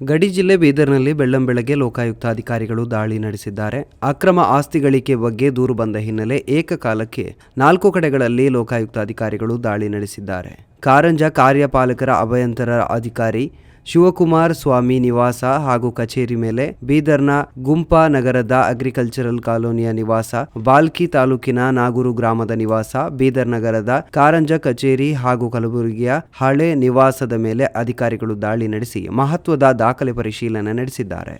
ಗಡಿ ಜಿಲ್ಲೆ ಬೀದರ್ನಲ್ಲಿ ಬೆಳ್ಳಂಬೆಳಗ್ಗೆ ಲೋಕಾಯುಕ್ತ ಅಧಿಕಾರಿಗಳು ದಾಳಿ ನಡೆಸಿದ್ದಾರೆ. ಅಕ್ರಮ ಆಸ್ತಿ ಗಳಿಕೆ ಬಗ್ಗೆ ದೂರು ಬಂದ ಹಿನ್ನೆಲೆ ಏಕಕಾಲಕ್ಕೆ 4 ಕಡೆಗಳಲ್ಲಿ ಲೋಕಾಯುಕ್ತ ಅಧಿಕಾರಿಗಳು ದಾಳಿ ನಡೆಸಿದ್ದಾರೆ. ಕಾರಂಜ ಕಾರ್ಯಪಾಲಕರ ಅಭಯಂತರ ಅಧಿಕಾರಿ ಶಿವಕುಮಾರ್ ಸ್ವಾಮಿ ನಿವಾಸ ಹಾಗೂ ಕಚೇರಿ ಮೇಲೆ, ಬೀದರ್ನ ಗುಂಪಾ ನಗರದ ಅಗ್ರಿಕಲ್ಚರಲ್ ಕಾಲೋನಿಯ ನಿವಾಸ, ಬಾಲ್ಕಿ ತಾಲೂಕಿನ ನಾಗೂರು ಗ್ರಾಮದ ನಿವಾಸ, ಬೀದರ್ ನಗರದ ಕಾರಂಜ ಕಚೇರಿ ಹಾಗೂ ಕಲಬುರಗಿಯ ಹಳೆ ನಿವಾಸದ ಮೇಲೆ ಅಧಿಕಾರಿಗಳು ದಾಳಿ ನಡೆಸಿ ಮಹತ್ವದ ದಾಖಲೆ ಪರಿಶೀಲನೆ ನಡೆಸಿದ್ದಾರೆ.